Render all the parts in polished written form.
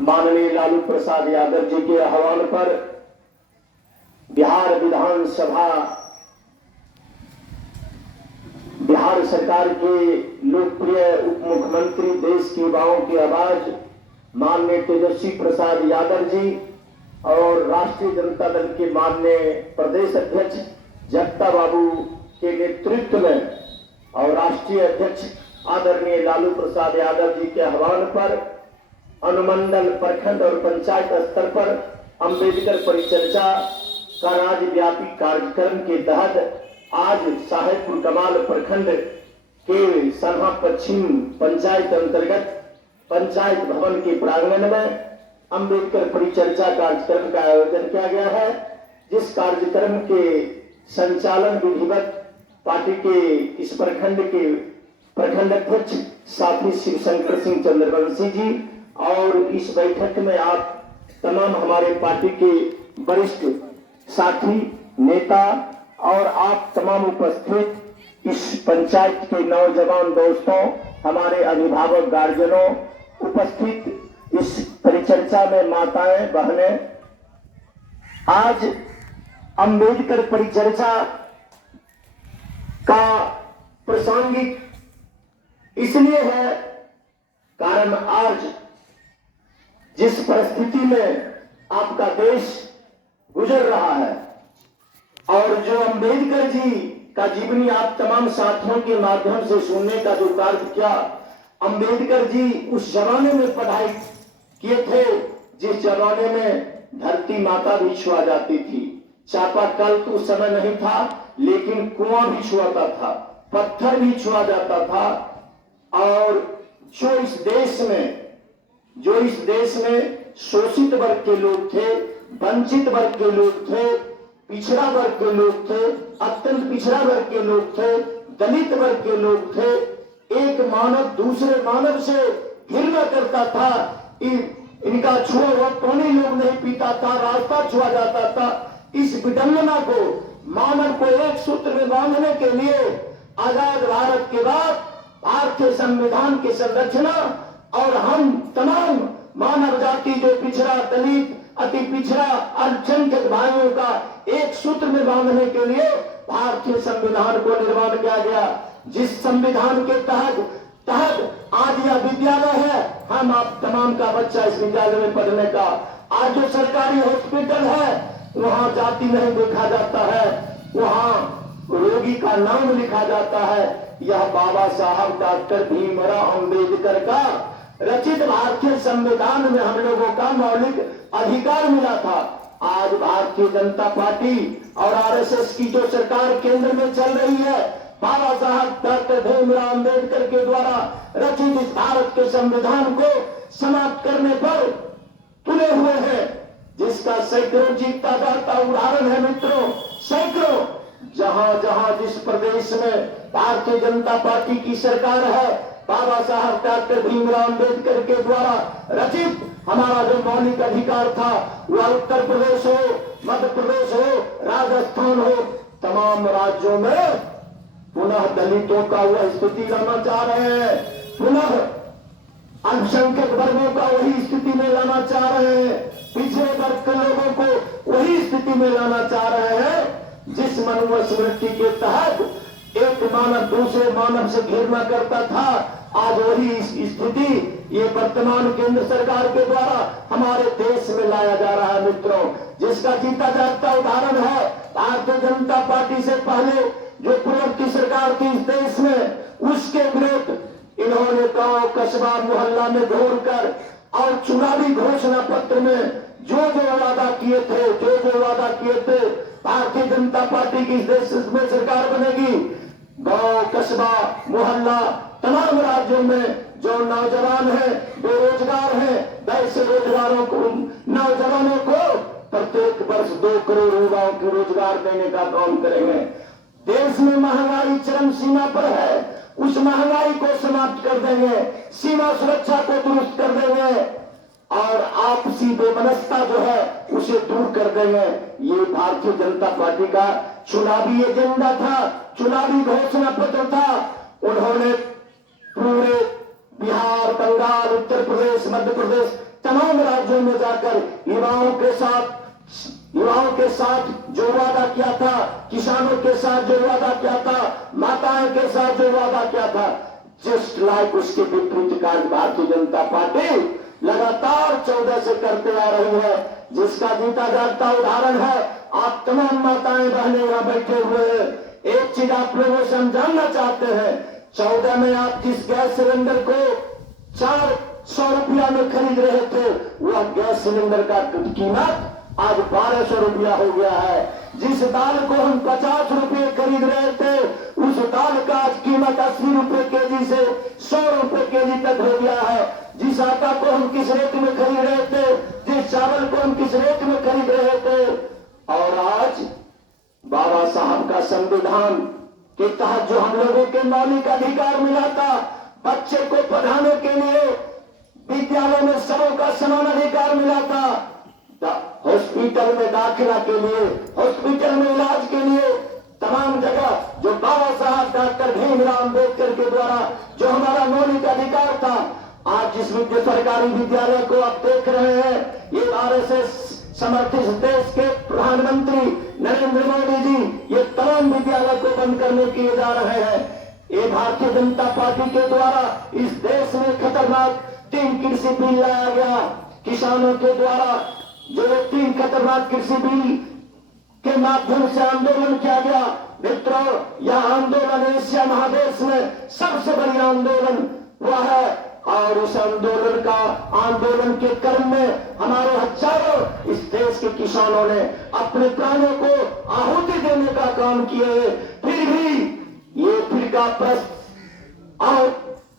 माननीय लालू प्रसाद यादव जी के आह्वान पर बिहार विधानसभा बिहार सरकार के लोकप्रिय उप मुख्यमंत्री, देश की युवाओं की आवाज माननीय तेजस्वी प्रसाद यादव जी और राष्ट्रीय जनता दल के माननीय प्रदेश अध्यक्ष जगता बाबू के नेतृत्व में और राष्ट्रीय अध्यक्ष आदरणीय लालू प्रसाद यादव जी के आह्वान पर अनुमंडल, प्रखंड और पंचायत स्तर पर अंबेडकर परिचर्चा का राज्यव्यापी कार्यक्रम के तहत आज साहेबपुर कमाल प्रखंड के सन्हा पश्चिम पंचायत अंतर्गत पंचायत भवन के प्रांगण में अंबेडकर परिचर्चा कार्यक्रम का आयोजन किया गया है, जिस कार्यक्रम के संचालन विधिवत पार्टी के इस प्रखंड के प्रखंड अध्यक्ष साथी शिव शंकर सिंह चंद्रवंशी जी और इस बैठक में आप तमाम हमारे पार्टी के वरिष्ठ साथी, नेता और आप तमाम उपस्थित इस पंचायत के नौजवान दोस्तों, हमारे अभिभावक, गार्जियनों, उपस्थित इस परिचर्चा में माताएं, बहनें, आज अंबेडकर परिचर्चा का प्रासंगिक इसलिए है कारण आज जिस परिस्थिति में आपका देश गुजर रहा है और जो अंबेडकर जी का जीवनी आप तमाम साथियों के माध्यम से सुनने का जो कार्य किया, अंबेडकर जी उस जमाने में पढ़ाई किए थे जिस जमाने में धरती माता भी छुआ जाती थी। चापाकल तो उस समय नहीं था, लेकिन कुआं भी छुआता था, पत्थर भी छुआ जाता था। और जो इस देश में शोषित वर्ग के लोग थे, वंचित वर्ग के लोग थे, पिछड़ा वर्ग के लोग थे, अत्यंत पिछड़ा वर्ग के लोग थे, दलित वर्ग के लोग थे, एक मानव दूसरे मानव से घृणा करता था, इनका छुआ हुआ पानी लोग नहीं पीता था, रास्ता छुआ जाता था। इस विडंबना को, मानव को एक सूत्र में बांधने के लिए आजाद भारत के बाद भारतीय संविधान की संरचना और हम तमाम मानव जाति जो पिछड़ा, दलित, अति पिछड़ा, अल्पसंख्यक भाइयों का एक सूत्र में बांधने के लिए भारतीय संविधान को निर्माण किया गया, जिस संविधान के तहत आज यह विद्यालय है, हम आप तमाम का बच्चा इस विद्यालय में पढ़ने का। आज जो सरकारी हॉस्पिटल है वहाँ जाति नहीं देखा जाता है, वहाँ रोगी का नाम लिखा जाता है। यह बाबा साहब डॉक्टर भीमराव अंबेडकर का रचित भारतीय संविधान में हम लोगों का मौलिक अधिकार मिला था। आज भारतीय जनता पार्टी और आरएसएस की जो सरकार केंद्र में चल रही है, बाबा साहब डॉक्टर भीमराव अंबेडकर के द्वारा रचित इस भारत के संविधान को समाप्त करने पर तुले हुए हैं, जिसका सैकड़ों जीता जाता उदाहरण है मित्रों, सैकड़ों। जहां जिस प्रदेश में भारतीय जनता पार्टी की सरकार है, बाबा साहब डॉक्टर भीमराव अंबेडकर के द्वारा रचित हमारा जो मौलिक अधिकार था, वह उत्तर प्रदेश हो, मध्य प्रदेश हो, राजस्थान हो, तमाम राज्यों में पुनः दलितों का वह स्थिति लाना चाह रहे हैं, पुनः अल्पसंख्यक वर्गों का वही स्थिति में लाना चाह रहे हैं, पिछड़े वर्ग के लोगों को वही स्थिति में लाना चाह रहे हैं, जिस मनुस्मृति के तहत एक मानव दूसरे मानव से घृणा करता था। आज वही स्थिति ये वर्तमान केंद्र सरकार के द्वारा हमारे देश में लाया जा रहा है मित्रों, जिसका जीता जागता उदाहरण है भारतीय जनता पार्टी से पहले जो पूर्व की सरकार थी इस देश में, उसके विरुद्ध इन्होंने गांव, कस्बा, मोहल्ला में घूर कर और चुनावी घोषणा पत्र में जो वादा किए थे, भारतीय जनता पार्टी की इस देश में सरकार बनेगी, गांव, कस्बा, मोहल्ला, तमाम राज्यों में जो नौजवान हैं, बेरोजगार हैं, वैसे रोजगारों को, नौजवानों को प्रत्येक वर्ष 2 करोड़ युवाओं को रोजगार देने का काम करेंगे। देश में महंगाई चरम सीमा पर है, उस महंगाई को समाप्त कर देंगे, सीमा सुरक्षा को दुरुस्त कर देंगे और आपसी बेमनस्ता जो है उसे दूर कर देंगे। ये भारतीय जनता पार्टी का चुनावी एजेंडा था, चुनावी घोषणा पत्र था। उन्होंने पूरे बिहार, बंगाल, उत्तर प्रदेश, मध्य प्रदेश, तमाम राज्यों में जाकर युवाओं के साथ जो वादा किया था, किसानों के साथ जो वादा किया था, माताओं के साथ जो वादा किया था, जस्ट लाइक उसके विपरीत कार्य भारतीय जनता पार्टी लगातार 14 से करते आ रही है, जिसका जीता जागता उदाहरण है। आप तमाम माताएं बहनें यहां बैठे हुए हैं, एक चीज आप लोगों से हम जानना चाहते हैं, 14 में आप जिस गैस सिलेंडर को 400 रुपया में खरीद रहे थे, वह गैस सिलेंडर का कीमत आज 1200 रुपया हो गया है। जिस दाल को हम 50 रुपये खरीद रहे थे, उस दाल का आज कीमत 80 रुपये केजी से 100 रुपये केजी तक हो गया है। जिस आटा को हम किस रेट में खरीद रहे थे, जिस चावल को हम किस रेट में खरीद रहे थे, और आज बाबा साहब का संविधान के तहत जो हम लोगों के मौलिक अधिकार मिला था, बच्चे को पढ़ाने के लिए विद्यालय में सबों का समान अधिकार मिला था, हॉस्पिटल में दाखिला के लिए, हॉस्पिटल में इलाज के लिए, तमाम जगह जो बाबा साहब डॉक्टर भीमराव अम्बेडकर के द्वारा जो हमारा मौलिक अधिकार था, आज जिस सरकारी विद्यालय को आप देख रहे हैं, ये आरएसएस समर्थित देश के प्रधानमंत्री नरेंद्र मोदी जी ये तमाम विद्यालय को बंद करने किए जा रहे हैं। ये भारतीय जनता पार्टी के द्वारा इस देश में खतरनाक 3 कृषि बिल लाया गया, किसानों के द्वारा जो 3 खतरनाक कृषि बिल के माध्यम से आंदोलन किया गया। मित्रों, यह आंदोलन एशिया महादेश में सबसे बड़ी आंदोलन हुआ है, और उस आंदोलन के क्रम में हमारे हजारों इस देश के किसानों ने अपने प्राणों को आहुति देने का काम किए। फिर भी ये फिरका प्रस्त और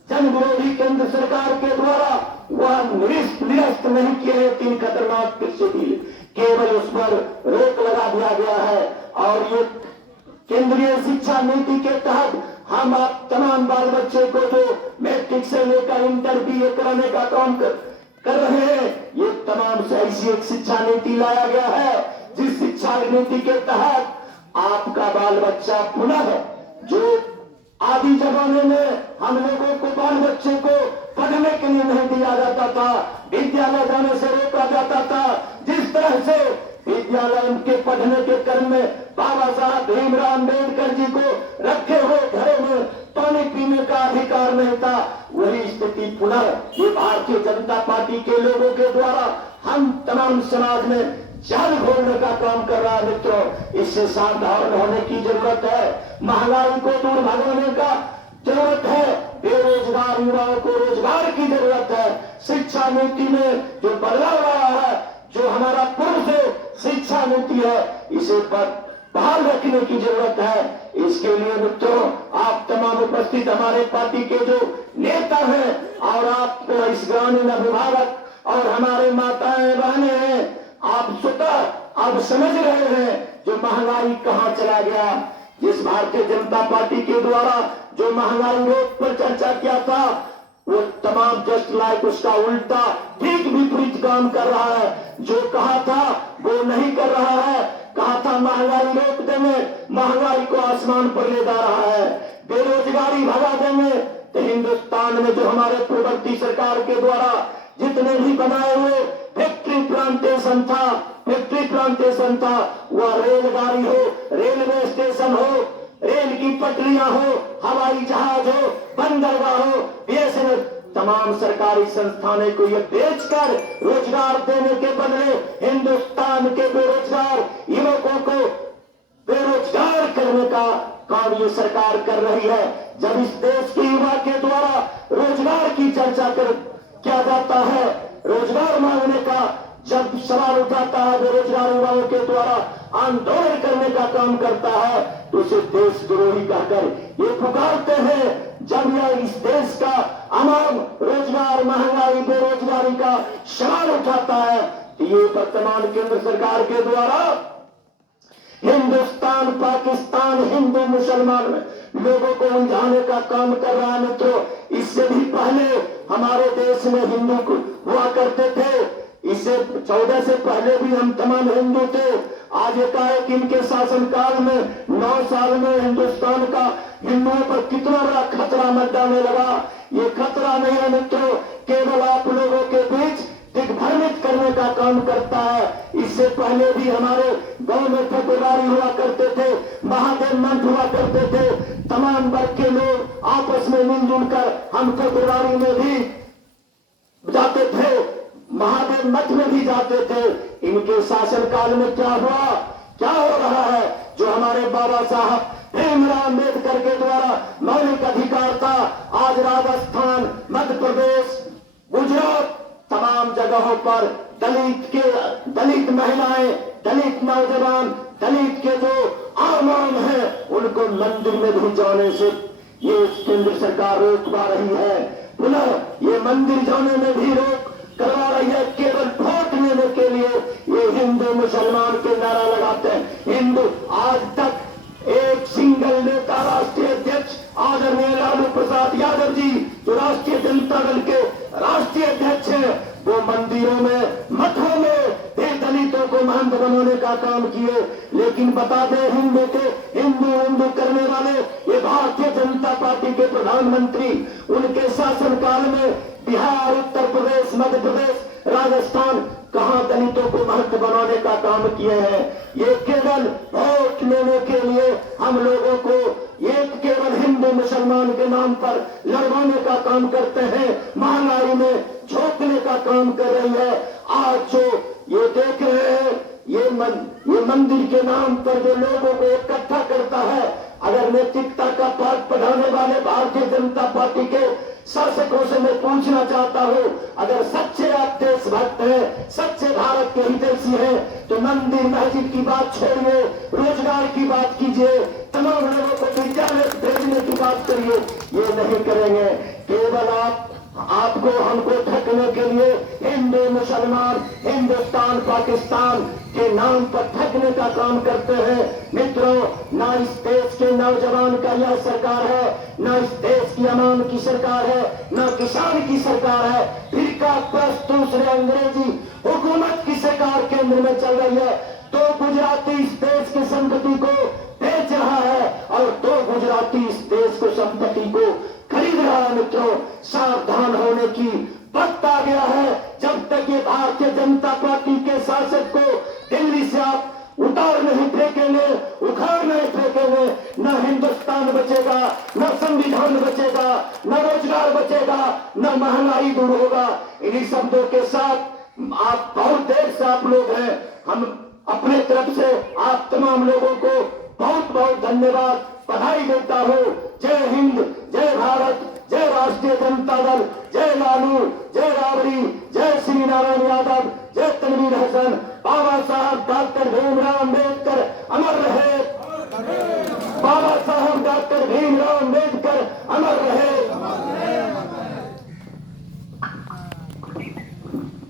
जन विरोधी केंद्र सरकार के द्वारा वह निरस्त नहीं किए 3 खतरनाक कृषि बिल, केवल उस पर रोक लगा दिया गया है। और ये केंद्रीय शिक्षा नीति के तहत हम आप तमाम बाल बच्चे को जो मैट्रिक से लेकर इंटर BA कराने का काम कर रहे हैं, ये तमाम से ऐसी एक शिक्षा नीति लाया गया है, जिस शिक्षा नीति के तहत आपका बाल बच्चा पुनः जो आदि जमाने में हम लोगों को बाल बच्चे को पढ़ने के लिए नहीं दिया जाता था, विद्यालय जाने से रोका जाता था, जिस तरह से विद्यालय के पढ़ने के क्रम में बाबा साहब भीमराव अम्बेडकर जी को रखे हुए घरों में पानी पीने का अधिकार नहीं था, वही स्थिति पुनः ये भारतीय जनता पार्टी के लोगों के द्वारा हम तमाम समाज में जाल घोलने का काम कर रहा है। मित्रों, इससे सावधान होने की जरूरत है, महंगाई को दूर भगाने का जरूरत है, बेरोजगार युवाओं को रोजगार की जरूरत है। शिक्षा नीति में जो बदलाव आया है, जो हमारा पूर्व से शिक्षा नीति है, इसे बहाल रखने की जरूरत है। इसके लिए मित्रों, आप तमाम उपस्थित हमारे पार्टी के जो नेता हैं और आपको इस ग्रामीण अभिभावक और हमारे माताएं बहनें हैं, आप स्वतः अब समझ रहे हैं जो महंगाई कहां चला गया। जिस भारतीय जनता पार्टी के द्वारा जो महंगाई रोक पर चर्चा किया था, वो तमाम जस्ट लाइक उसका उल्टा ठीक विपरीत काम कर रहा है। जो कहा था वो नहीं कर रहा है, कहा था महंगाई रोक देंगे, महंगाई को आसमान पर ले जा रहा है, बेरोजगारी भगा देंगे। तो हिंदुस्तान में जो हमारे पूर्ववर्ती सरकार के द्वारा जितने भी बनाए हुए फैक्ट्री प्लांटेशन था, वह रेलगाड़ी हो, रेलवे स्टेशन हो, रेल की पटरियां हो, हवाई जहाज हो, बंदरगाह हो, BSNL तमाम सरकारी संस्थानों को ये बेचकर रोजगार देने के बदले हिंदुस्तान के बेरोजगार युवकों को बेरोजगार करने का काम ये सरकार कर रही है। जब इस देश के युवा के द्वारा रोजगार की चर्चा किया जाता है, रोजगार मांगने का जब सवाल उठाता है, बेरोजगार युवाओं के द्वारा आंदोलन करने का काम करता है, तो उसे देशद्रोही कहकर ये पुकारते हैं। जब यह इस देश का अमाम रोजगार, महंगाई, बेरोजगारी का सवाल उठाता है, तो ये वर्तमान केंद्र सरकार के द्वारा हिंदुस्तान, पाकिस्तान, हिंदू मुसलमान में लोगों को उलझाने का काम कर रहा है। मित्रों, इससे भी पहले हमारे देश में हिंदू हुआ करते थे, इससे 14 से पहले भी हम तमाम हिंदू थे। आज एकाएक इनके शासनकाल में 9 साल में हिंदुस्तान का हिंदुओं पर कितना बड़ा खतरा मंडराने लगा। ये खतरा नहीं है मित्रों, केवल आप लोगों के बीच दिग्भ्रमित करने का काम करता है। इससे पहले भी हमारे गांव में ठकुरारी हुआ करते थे, महादेव मंच हुआ करते थे, तमाम वर्ग के लोग आपस में मिलजुल कर हम ठकुरारी में भी जाते थे, महादेव मठ में भी जाते थे। इनके शासनकाल में क्या हुआ, क्या हो रहा है? जो हमारे बाबा साहब भीमराव अम्बेडकर के द्वारा मौलिक अधिकार था, आज राजस्थान, मध्य प्रदेश, गुजरात, तमाम जगहों पर दलित महिलाएं, दलित नौजवान, दलित के जो आम हैं, उनको मंदिर में भी जाने से ये केंद्र सरकार रोकवा रही है। पुनः ये मंदिर जाने में भी रोक करवा रही है, केवल वोट लेने के लिए ये हिंदू मुसलमान के नारा लगाते हैं। हिंदू आज तक एक सिंगल नेता, राष्ट्रीय अध्यक्ष आदरणीय लालू प्रसाद यादव जी, जो राष्ट्रीय जनता दल के राष्ट्रीय अध्यक्ष हैं, वो मंदिरों में, मठों में दलितों को महंत बनाने का काम किए। लेकिन बता दें, हिंदू करने वाले ये भारतीय जनता पार्टी के प्रधानमंत्री, उनके शासनकाल में बिहार, उत्तर प्रदेश, मध्य प्रदेश, राजस्थान कहां दलितों को महंत बनाने का काम किए हैं? ये केवल वोट लेने के लिए हम लोगों को ये केवल हिंदू मुसलमान के नाम पर लड़वाने का काम करते हैं, महंगाई में झोंकने का काम कर रही है। आज जो ये देख रहे हैं, ये मंदिर के नाम पर जो लोगों को इकट्ठा करता है, अगर नैतिकता का पाठ पढ़ाने वाले भारतीय जनता पार्टी के शासकों से मैं पूछना चाहता हूं, अगर सच्चे आप देशभक्त हैं, सच्चे भारत के हितैषी हैं, तो मंदिर मस्जिद की बात छोड़िए, रोजगार की बात कीजिए, तमाम लोगों को विद्यालय भेजने की बात करिए। ये नहीं करेंगे, केवल आपको हमको ठगने के लिए हिंदू मुसलमान, हिंदुस्तान पाकिस्तान के नाम पर ठगने का काम करते हैं। मित्रों, ना इस देश के नौजवान का यह सरकार है, ना इस देश की अवाम की सरकार है, ना किसान की सरकार है, फिरका प्रस्त दूसरे अंग्रेजी हुकूमत की सरकार केंद्र में चल रही है। तो गुजराती इस देश की संपत्ति को बेच रहा है और दो गुजराती इस देश को संपत्ति को खरीद रहा है। मित्रों, सावधान होने की वक्त आ गया है। जब तक ये भारतीय जनता पार्टी के शासक को दिल्ली से आप उतार नहीं फेंकेंगे, उखाड़ नहीं फेंकेंगे, न हिंदुस्तान बचेगा, न संविधान बचेगा, न रोजगार बचेगा, न महंगाई दूर होगा। इन्हीं शब्दों के साथ आप बहुत देर से आप लोग हैं, हम अपने तरफ से आप तमाम लोगों को बहुत बहुत धन्यवाद, बधाई देता हूँ। जय हिंद, जय भारत, जय राष्ट्रीय जनता दल, जय लालू, जय राबड़ी, जय श्री नारायण यादव, जय तनवीर हसन। बाबा साहब डॉक्टर भीमराव अम्बेडकर अमर रहे। बाबा साहब डॉक्टर भीमराव अम्बेडकर अमर रहे।